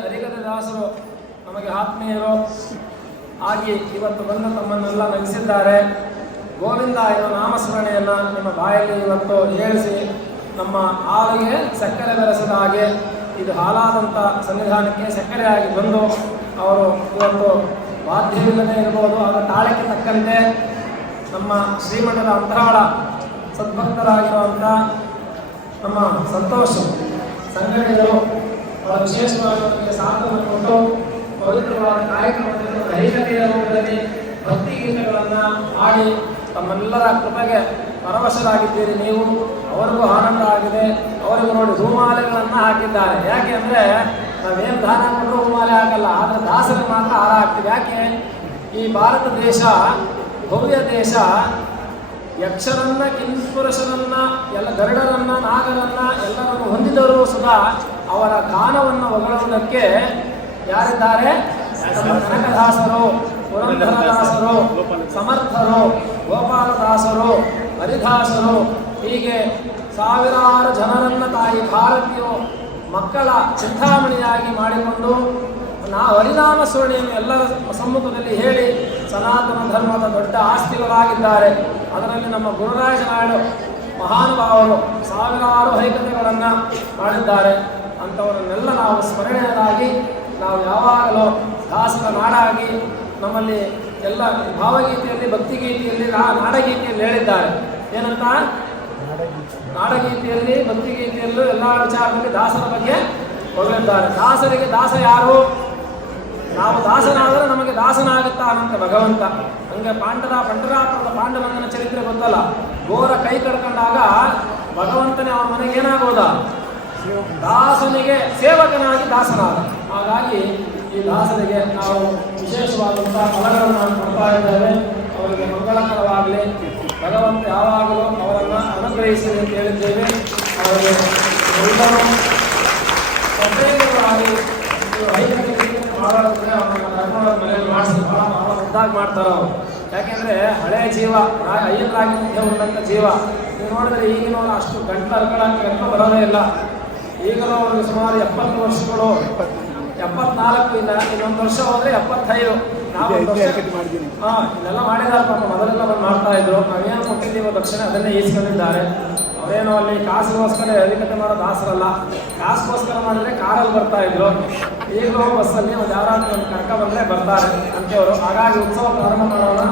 ಅರಿಗದ ದಾಸರು ನಮಗೆ ಆತ್ಮೀಯರು ಆಗಿ ಇವತ್ತು ಬಂದು ತಮ್ಮನ್ನೆಲ್ಲ ನಗಿಸಿದ್ದಾರೆ ಗೋವಿಂದ ಎನ್ನುವ ನಾಮಸ್ಮರಣೆಯನ್ನ ನಿಮ್ಮ ಬಾಯಲ್ಲಿ ಇವತ್ತು ಹೇಳಿಸಿ ನಮ್ಮ ಹಾಲಿಗೆ ಸಕ್ಕರೆ ಬೆರೆಸಿದ ಹಾಗೆ ಇದು ಹಾಲಾದಂಥ ಸನ್ನಿಧಾನಕ್ಕೆ ಸಕ್ಕರೆಯಾಗಿ ಬಂದು ಅವರು ಇವತ್ತು ವಾದ್ಯವಿಲ್ಲದೆ ಇರ್ಬೋದು ಅದರ ತಾಳಕ್ಕೆ ತಕ್ಕಂತೆ ನಮ್ಮ ಶ್ರೀಮಠದ ಅಂತರಾಳ ಸದ್ಭಕ್ತರಾಗಿರುವಂಥ ನಮ್ಮ ಸಂತೋಷ ಸಂಘಟನೆಗಳು ಅವರ ವಿಶೇಷವಾಗಿ ನಮಗೆ ಕೊಟ್ಟು ಪವಿತ್ರವಾದ ಕಾರ್ಯಕ್ರಮದಲ್ಲಿ ದೈಹಿಕತೆಯ ರೂಪದಲ್ಲಿ ಭಕ್ತಿ ಗೀತೆಗಳನ್ನು ಹಾಡಿ ತಮ್ಮೆಲ್ಲರ ಕೃಪೆಗೆ ಪರವಶರಾಗಿದ್ದೀರಿ ನೀವು. ಅವರಿಗೂ ಆನಂದ ಆಗಿದೆ. ಅವರಿಗೂ ನೋಡಿ ಹೂಮಾಲೆಗಳನ್ನು ಹಾಕಿದ್ದಾರೆ. ಯಾಕೆ ಅಂದರೆ ನಾವೇನು ದಾನ ಕೊಟ್ಟರು ಹೂಮಾಲೆ ಹಾಕಲ್ಲ, ಆದರೆ ದಾಸರ ಮಾತ್ರ ಹಾರ ಹಾಕ್ತೀವಿ ಯಾಕೆ? ಈ ಭಾರತ ದೇಶ, ಭವ್ಯ ದೇಶ, ಯಕ್ಷರನ್ನ ಕಿಂಪುರುಷರನ್ನ ಎಲ್ಲ ಗರುಡರನ್ನ, ನಾಗರನ್ನ ಎಲ್ಲರನ್ನು ಹೊಂದಿದವರು ಸುಧಾ ಅವರ ಗಾನವನ್ನು ಹೊಗಳುವುದಕ್ಕೆ ಯಾರಿದ್ದಾರೆ? ಕನಕದಾಸರು, ಪುರಂದರದಾಸರು, ಸಮರ್ಥರು, ಗೋಪಾಲದಾಸರು, ಹರಿದಾಸರು. ಹೀಗೆ ಸಾವಿರಾರು ಜನರನ್ನ ತಾಯಿ ಭಾರತೀಯರು ಮಕ್ಕಳ ಚಿಂತಾಮಣಿಯಾಗಿ ಮಾಡಿಕೊಂಡು ನಾ ಹರಿನಾಮ ಸುರಣಿಯನ್ನು ಎಲ್ಲರ ಸಮ್ಮುಖದಲ್ಲಿ ಹೇಳಿ ಸನಾತನ ಧರ್ಮದ ದೊಡ್ಡ ಆಸ್ತಿಗಳಾಗಿದ್ದಾರೆ. ಅದರಲ್ಲಿ ನಮ್ಮ ಗುರುರಾಜ ನಾಯ್ಡು ಮಹಾನುಭಾವರು ಸಾವಿರಾರು ಹೈಕತೆಗಳನ್ನು ಮಾಡಿದ್ದಾರೆ. ಅಂಥವರನ್ನೆಲ್ಲ ನಾವು ಸ್ಮರಣೆಯರಾಗಿ ನಾವು ಯಾವಾಗಲೂ ದಾಸರ ನಾಡಾಗಿ ನಮ್ಮಲ್ಲಿ ಎಲ್ಲ ಭಾವಗೀತೆಯಲ್ಲಿ ಭಕ್ತಿಗೀತೆಯಲ್ಲಿ ನಾ- ನಾಡಗೀತೆಯಲ್ಲಿ ಹೇಳಿದ್ದಾರೆ. ಏನಂತ? ನಾಡಗೀತೆಯಲ್ಲಿ ಭಕ್ತಿಗೀತೆಯಲ್ಲೂ ಎಲ್ಲ ವಿಚಾರದಲ್ಲಿ ದಾಸರ ಬಗ್ಗೆ ಹೊಗಳಿದ್ದಾರೆ ದಾಸರಿಗೆ ದಾಸ ಯಾರು? ನಾವು ದಾಸನಾದರೆ ನಮಗೆ ದಾಸನಾಗುತ್ತಾ ಅನಂತ ಭಗವಂತ. ಹಂಗೆ ಪಾಂಡರ ಪಂಡರಾಪುರದ ಪಾಂಡವನ ಚರಿತ್ರೆ ಗೊತ್ತಲ್ಲ? ಘೋರ ಕೈ ಕಡ್ಕೊಂಡಾಗ ಭಗವಂತನೇ ಅವನ ಮನೆಗೆ ಏನಾಗೋದ? ದಾಸನಿಗೆ ಸೇವಕನಾಗಿ ದಾಸನಾದ. ಹಾಗಾಗಿ ಈ ದಾಸನಿಗೆ ನಾವು ವಿಶೇಷವಾದಂತಹ ಫಲಗಳನ್ನು ಕೊಡ್ತಾ ಇದ್ದೇವೆ. ಅವರಿಗೆ ಮಂಗಳಕರವಾಗಲಿ. ಭಗವಂತ ಯಾವಾಗಲೂ ಅವರನ್ನು ಅನುಗ್ರಹಿಸಲಿ ಅಂತ ಹೇಳಿದ್ದೇವೆ. ಅವರಿಗೆ ಪ್ರತ್ಯೇಕವಾಗಿ ಮನೆಯಲ್ಲಿ ಮಾಡ್ತಾರೆ ಅವರು. ಯಾಕೆಂದ್ರೆ ಹಳೆ ಜೀವ ಐದರಾಗಿ ಉಳ್ಳಂಥ ಜೀವ. ನೀವು ನೋಡಿದ್ರೆ ಈಗಿನವರು ಅಷ್ಟು ಗಂಟು ಹರ್ಕೊಳ್ಳೋಕೆ ಎಂತ ಬರೋದೇ ಇಲ್ಲ. ಈಗಲೂ ಒಂದು ಸುಮಾರು ಎಪ್ಪತ್ತು ವರ್ಷಗಳು ಎಪ್ಪತ್ನಾಲ್ಕು ಇಲ್ಲ ಇನ್ನೊಂದು ವರ್ಷ ಹೋದ್ರೆ ಎಪ್ಪತ್ತೈದು. ಹಾ ಇದೆಲ್ಲ ಮಾಡಿದಾರೆ ಪಾಪ ಮೊದಲೆಲ್ಲ ಬಂದು ಮಾಡ್ತಾ ಇದ್ರು. ನಾವೇನು ಕೊಟ್ಟಿದ್ದೀವೋ ತಕ್ಷಣ ಅದನ್ನೇ ಈಸ್ಕೊಂಡಿದ್ದಾರೆ. ಅವರೇನೋ ಅಲ್ಲಿ ಕಾಸಿಗೋಸ್ಕರ ಅಧಿಕತೆ ಮಾಡೋ ದಾಸರಲ್ಲ. ಕಾಸಿಗೋಸ್ಕರ ಮಾಡಿದ್ರೆ ಕಾರಲ್ಲಿ ಬರ್ತಾ ಇದ್ರು. ಈಗಲೂ ಬಸ್ಸಲ್ಲಿ ಒಂದು ಯಾರಾದ್ರೂ ಒಂದು ಕರ್ಕ ಬಂದ್ರೆ ಬರ್ತಾರೆ. ಅಂತೇವರು ಹಾಗಾಗಿ ಉತ್ಸವ ಪ್ರಾರಂಭ ಮಾಡೋಣ.